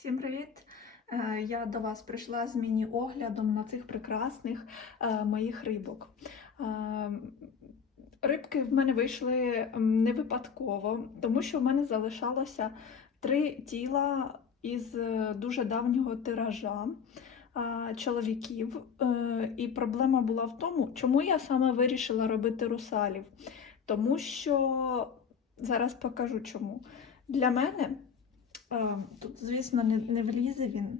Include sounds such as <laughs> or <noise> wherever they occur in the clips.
Всім привіт! Е, Я до вас прийшла з міні-оглядом на цих прекрасних е, моїх рибок. Е, Рибки в мене вийшли не випадково, тому що в мене залишалося три тіла із дуже давнього тиража чоловіків. І проблема була в тому, чому я саме вирішила робити русалів. Тому що зараз покажу чому. Для мене Тут, звісно, не, не влізе він.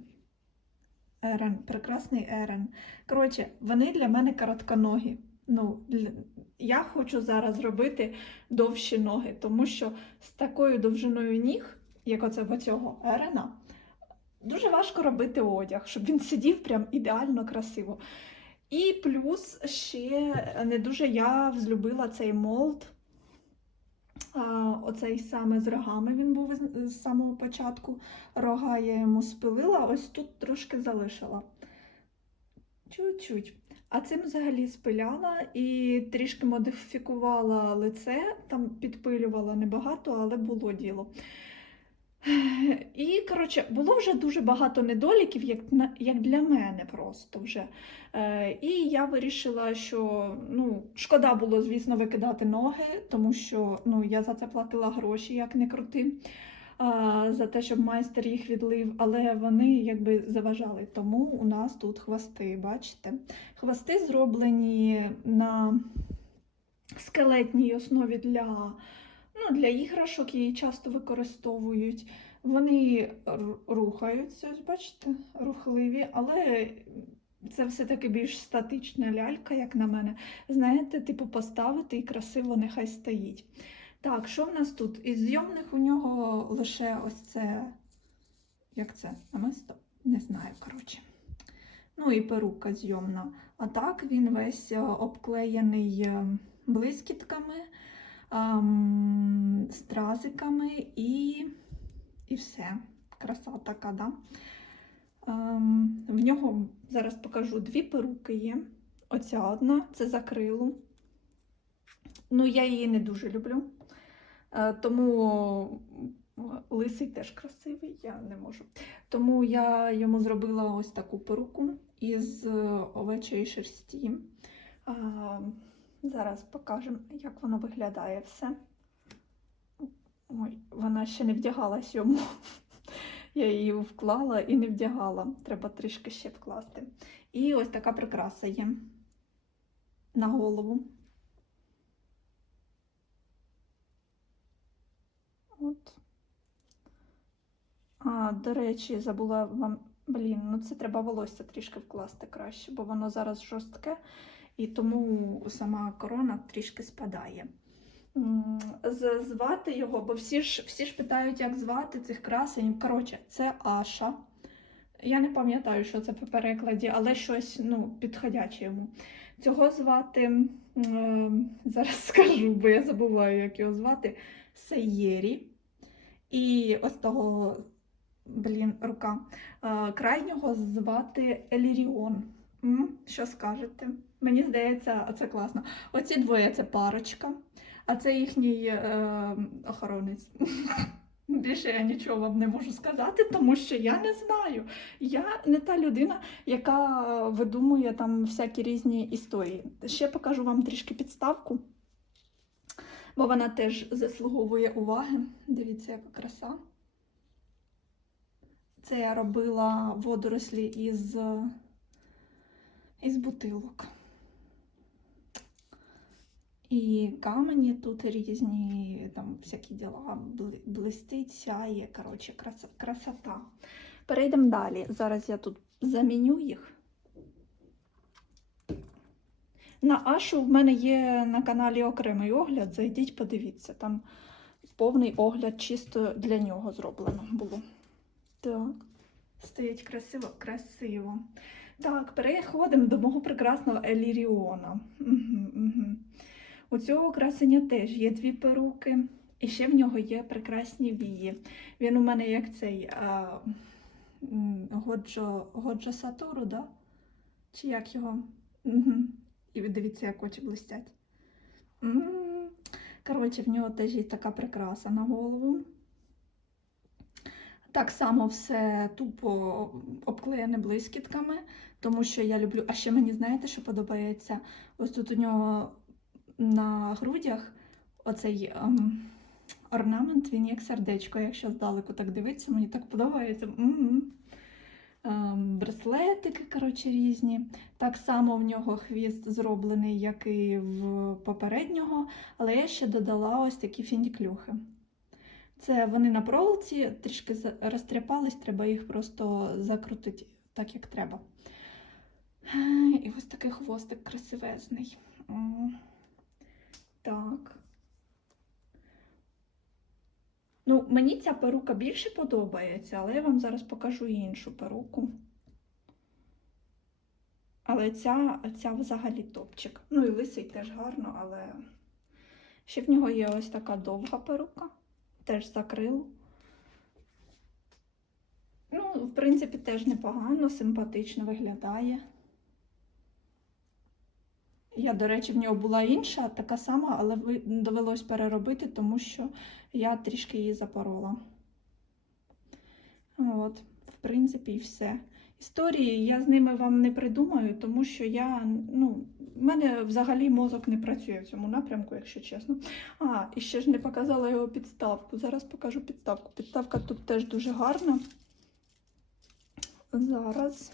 Ерен, прекрасний Ерен. Коротше, вони для мене коротконогі. Ну, я хочу зараз зробити довші ноги, тому що з такою довжиною ніг, як оце в цього Ерена, дуже важко робити одяг, щоб він сидів прям ідеально красиво. І плюс ще не дуже я взлюбила цей молд. Оцей саме з рогами він був з самого початку. Рога я йому спилила, ось тут трошки залишила. Чуть-чуть. А цим взагалі спиляла і трішки модифікувала лице, там підпилювала небагато, але було діло. І, коротше, було вже дуже багато недоліків, як, як для мене просто вже. Е, і я вирішила, що ну, шкода було, звісно, викидати ноги, тому що ну, я за це платила гроші, як не крути, а, за те, щоб майстер їх відлив, але вони якби заважали. Тому у нас тут хвости, бачите? Хвости зроблені на скелетній основі для, ну, для іграшок, її часто використовують. Вони рухаються, ось бачите, рухливі, але це все-таки більш статична лялька, як на мене. Знаєте, типу поставити і красиво нехай стоїть. Так, що в нас тут? Із зйомних у нього лише ось це. Як це? Намисто? Не знаю, коротше. Ну і перука зйомна. А так він весь е, обклеєний е, блискітками, ем, стразиками і, і все. Краса така, да? Ем, в нього зараз покажу дві перуки є. Оця одна це закрилу. Ну, я її не дуже люблю. Е, Тому лисий теж красивий, я не можу. Тому я йому зробила ось таку перуку із е, овечої шерсті. А, Зараз покажемо, як воно виглядає все. Ой, вона ще не вдягалась йому. <laughs> Я її вклала і не вдягала. Треба трішки ще вкласти. І ось така прикраса є на голову. От. А, до речі, забула вам. Блін, ну це треба волосся трішки вкласти краще, бо воно зараз жорстке, і тому сама корона трішки спадає. Звати його, бо всі ж, всі ж питають, як звати цих красенів. Коротше, це Аша. Я не пам'ятаю, що це по перекладі, але щось ну, підходяче йому. Цього звати, зараз скажу, бо я забуваю, як його звати, Сейєрі. І ось того, блін, рука. е, Крайнього звати Еліріон. Що скажете? Мені здається, це класно. Оці двоє це парочка, а це їхній е, охоронець. <laughs> Більше я нічого вам не можу сказати, тому що я не знаю. Я не та людина, яка видумує там всякі різні історії. Ще покажу вам трішки підставку, бо вона теж заслуговує уваги. Дивіться, яка краса. Це я робила водорослі із, із бутилок. І камені тут різні, там всякі діла, блистить, сяє, коротше, краса, красота. Перейдемо далі. Зараз я тут заміню їх. На Ашу в мене є на каналі окремий огляд. Зайдіть, подивіться. Там повний огляд чисто для нього зроблено було. Так, стоїть красиво, красиво. Так, переходимо до мого прекрасного Еліріона. У цього красення теж є дві перуки, і ще в нього є прекрасні вії. Він у мене як цей а, Годжо, Годжо Сатору, да? Чи як його? Угу. І дивіться, як очі блистять. Коротше, в нього теж є така прикраса на голову. Так само все тупо обклеєне блискітками, тому що я люблю. А ще мені знаєте, що подобається? Ось тут у нього на грудях оцей ем, орнамент, він як сердечко, якщо здалеку так дивитися, мені так подобається. Ем, браслетики, коротше, різні. Так само в нього хвіст зроблений, як і в попереднього, але я ще додала ось такі фініклюхи. Це вони на проволоці трішки розтряпались, треба їх просто закрутити так, як треба. І ось такий хвостик красивезний. Так. Ну, мені ця перука більше подобається, але я вам зараз покажу іншу перуку. Але ця, ця взагалі топчик. Ну і лисий теж гарно, але ще в нього є ось така довга перука, теж закрил. Ну, в принципі, теж непогано, симпатично виглядає. Я, до речі, в нього була інша, така сама, але довелось переробити, тому що я трішки її запорола. От, в принципі, і все. Історії я з ними вам не придумаю, тому що я, ну, в мене взагалі мозок не працює в цьому напрямку, якщо чесно. А, і ще ж не показала його підставку. Зараз покажу підставку. Підставка тут теж дуже гарна. Зараз.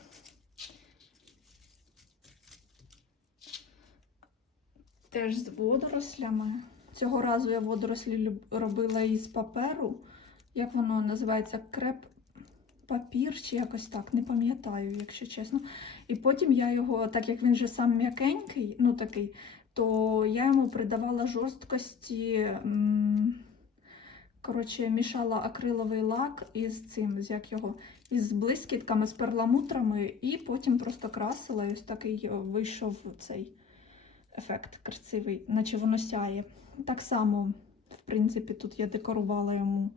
Теж з водорослями. Цього разу я водорослі робила із паперу. Як воно називається? Креп папір чи якось так, не пам'ятаю, якщо чесно. І потім я його, так як він же сам м'якенький, ну такий, то я йому придавала жорсткості. Коротше, мішала акриловий лак із цим, з як його, із блискітками, з перламутрами, і потім просто красила, і ось такий вийшов цей ефект красивий, наче воно сяє. Так само, в принципі, тут я декорувала йому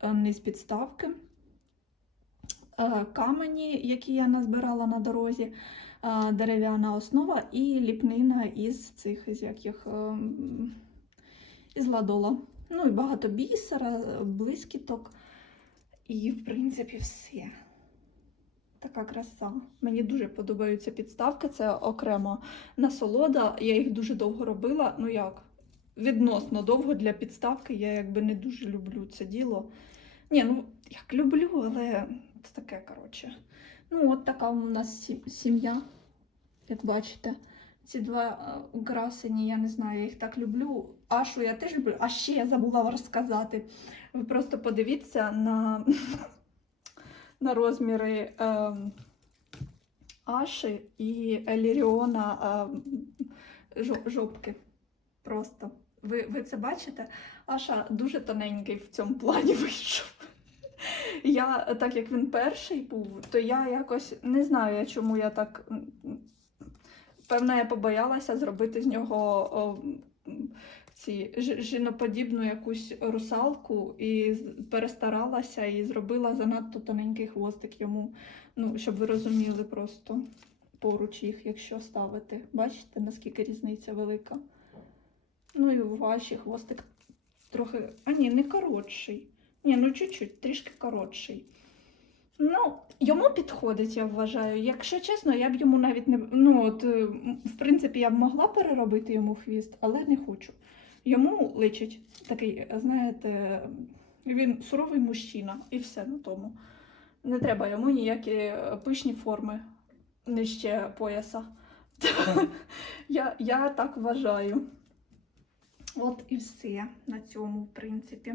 е, низ підставки. Е, Камені, які я назбирала на дорозі, е, дерев'яна основа і ліпнина із цих, із яких ем, із ладола. Ну і багато бісера, блискіток. І, в принципі, все. Така краса. Мені дуже подобаються підставки, це окрема насолода. Я їх дуже довго робила. Ну як? Відносно довго для підставки. Я якби не дуже люблю це діло. Ні, ну як люблю, але це таке, коротше. Ну, от така у нас сім'я, як бачите. Ці два е, красені, я не знаю, я їх так люблю. Ашу я теж люблю, а ще я забула розказати. Ви просто подивіться на, <laughs> на розміри ем, Аші і Еліріона жо- жопки. Просто. Ви, ви це бачите? Аша дуже тоненький в цьому плані <laughs> вийшов. Я, так як він перший був, то я якось не знаю, чому я так. Певно, я побоялася зробити з нього о, ці жіноподібну якусь русалку і перестаралася і зробила занадто тоненький хвостик йому. Ну, щоб ви розуміли просто поруч їх, якщо ставити. Бачите, наскільки різниця велика? Ну і ваші хвостик трохи. А ні, не коротший. Ні, ну чуть-чуть, трішки коротший. Ну, йому підходить, я вважаю. Якщо чесно, я б йому навіть не. Ну, от, е, в принципі, я б могла переробити йому хвіст, але не хочу. Йому личить такий, знаєте, він суровий мужчина, і все на тому. Не треба йому ніякі пишні форми нижче пояса. <laughs> я, я так вважаю. От і все на цьому, в принципі.